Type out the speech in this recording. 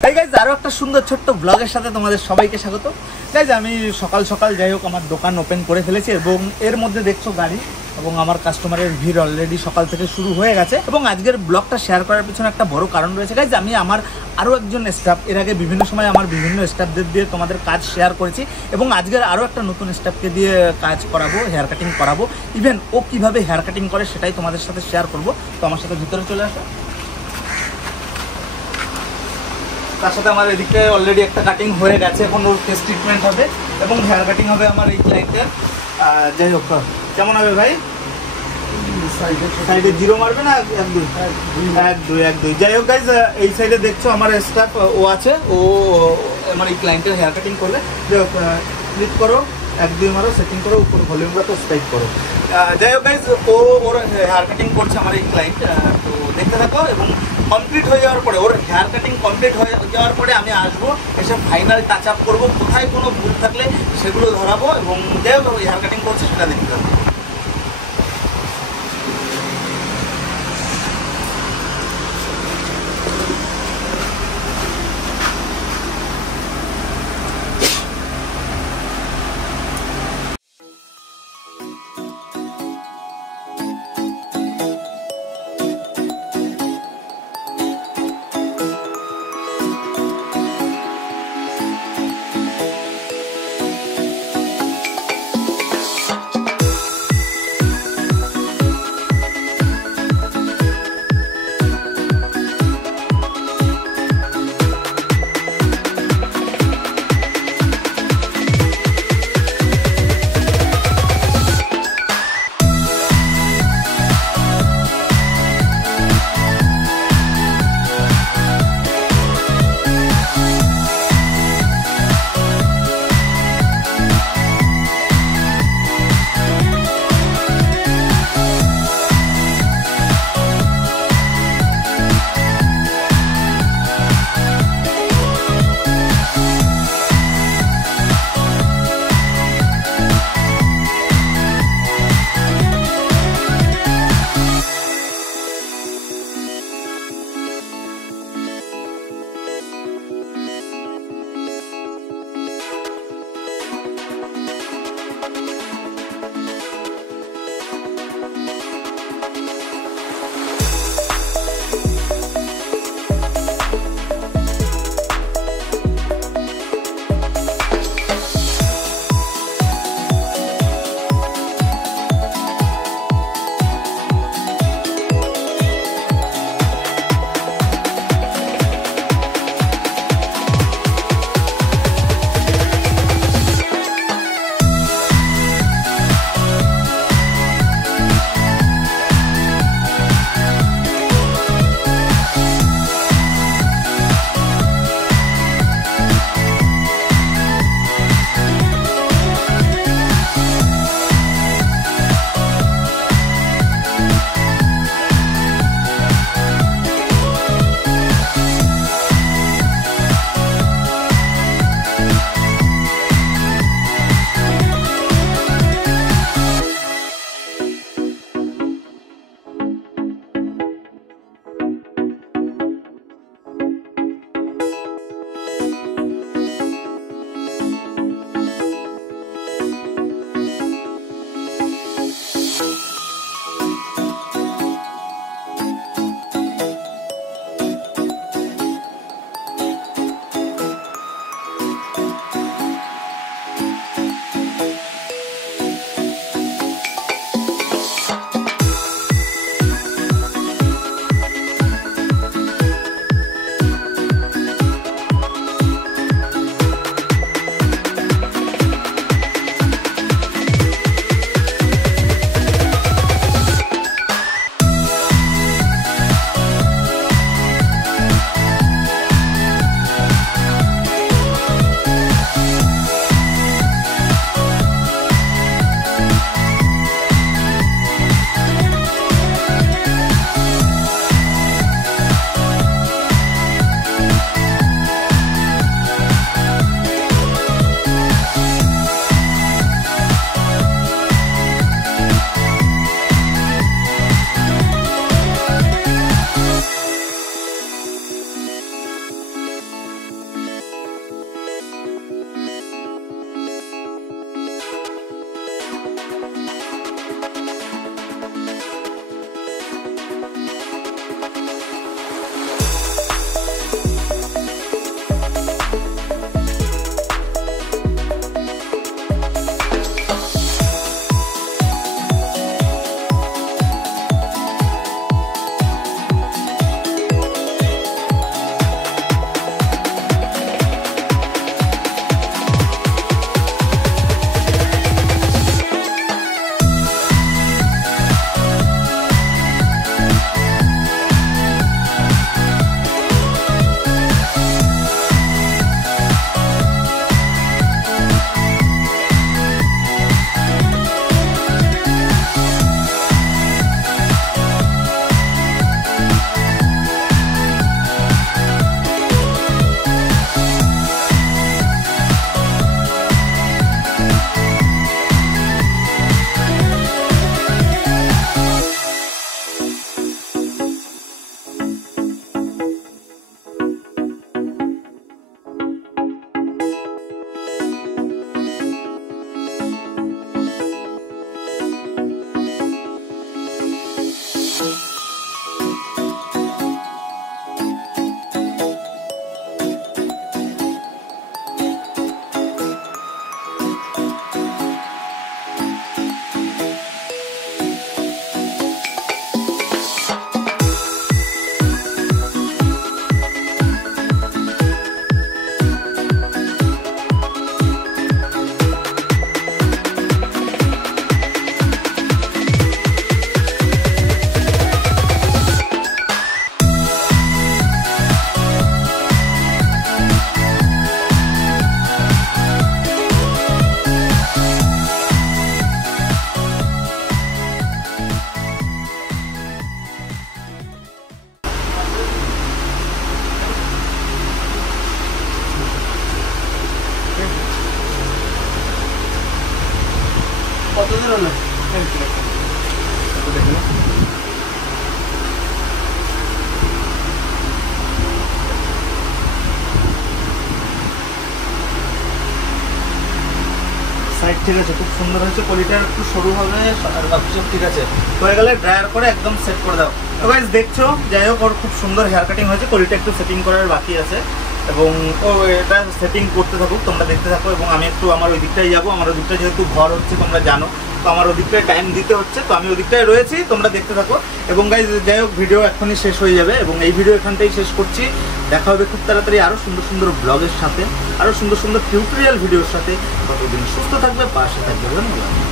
তাই গাইজ আরো একটা সুন্দর ছোট্ট ব্লগের সাথে তোমাদের সবাইকে স্বাগত। গাইজ আমি সকাল সকাল যাই হোক আমার দোকান ওপেন করে ফেলেছি এবং এর মধ্যে দেখছো গাড়ি এবং আমার কাস্টমারের ভিড় অলরেডি সকাল থেকে শুরু হয়ে গেছে। এবং আজকের ব্লগটা শেয়ার করার পিছনে একটা বড় কারণ রয়েছে গাইজ, আমি আমার আরও একজন স্টাফ, এর আগে বিভিন্ন সময় আমার বিভিন্ন স্টাফদের দিয়ে তোমাদের কাজ শেয়ার করেছি এবং আজকের আরও একটা নতুন স্টাফকে দিয়ে কাজ করাবো, হেয়ার কাটিং করাবো। ইভেন ও কীভাবে হেয়ার কাটিং করে সেটাই তোমাদের সাথে শেয়ার করবো। তো আমার সাথে ভিতরে চলে আসো। তার সাথে আমার এদিকে অলরেডি একটা কাটিং হয়ে গেছে, এখন ওর ফেস ট্রিটমেন্ট হবে এবং হেয়ার কাটিং হবে আমার এই ক্লায়েন্টের। যাই হোক, কেমন হবে ভাই? সাইডে জিরো মারবে না? এক দুই। যাই হোক গাইজ, এই সাইডে দেখছো আমার স্টাফ ও আছে, ও আমার এই ক্লায়েন্টের হেয়ার কাটিং করলে। যাই হোক, ক্লিক করো, 1-2 মারো, সেটিং করো, উপর ভলিউমটা তো স্ট্রাইক করো। যাই হোক গাইজ, ও ওর হেয়ার কাটিং করছে আমার এই ক্লায়েন্ট। তো দেখতে থাকো এবং কমপ্লিট হয়ে যাওয়ার পরে, ওর হেয়ার কাটিং কমপ্লিট হয়ে যাওয়ার পরে আমি আসবো, এসে ফাইনাল টাচ আপ করবো, কোথায় কোনো ভুল থাকলে সেগুলো ধরাবো এবং যাই হোক হেয়ার কাটিং করছে সেটা দেখতে হবে। না ঠিক আছে দেখুন সাইড ঠিক আছে, খুব সুন্দর হয়েছে, কোয়ালিটা একটু সরু হবে আর বাকি সব ঠিক আছে। হয়ে গেলে ড্রায়ার করে একদম সেট করে দাও। তো গাইস দেখছো, যাই হোক ওর খুব সুন্দর হেয়ার কাটিং হয়েছে, কোয়ালিটা একটু সেটিং করার বাকি আছে এবং ও এটা সেটিং করতে থাকুক, তোমরা দেখতে থাকো এবং আমি একটু আমার ওই দিকটাই যাবো। আমার ওই দিকটা যেহেতু ঘর হচ্ছে তোমরা জানো, তো আমার ওই দিকটায় টাইম দিতে হচ্ছে, তো আমি ওই দিকটায় রয়েছি, তোমরা দেখতে থাকো। এবং গাইস যাই হোক ভিডিও এখনই শেষ হয়ে যাবে এবং এই ভিডিও এখানটাই শেষ করছি। দেখা হবে খুব তাড়াতাড়ি আরও সুন্দর সুন্দর ব্লগের সাথে, আরও সুন্দর সুন্দর টিউটোরিয়াল ভিডিওর সাথে। ততদিন সুস্থ থাকবে, পাশে থাকবে। ধন্যবাদ।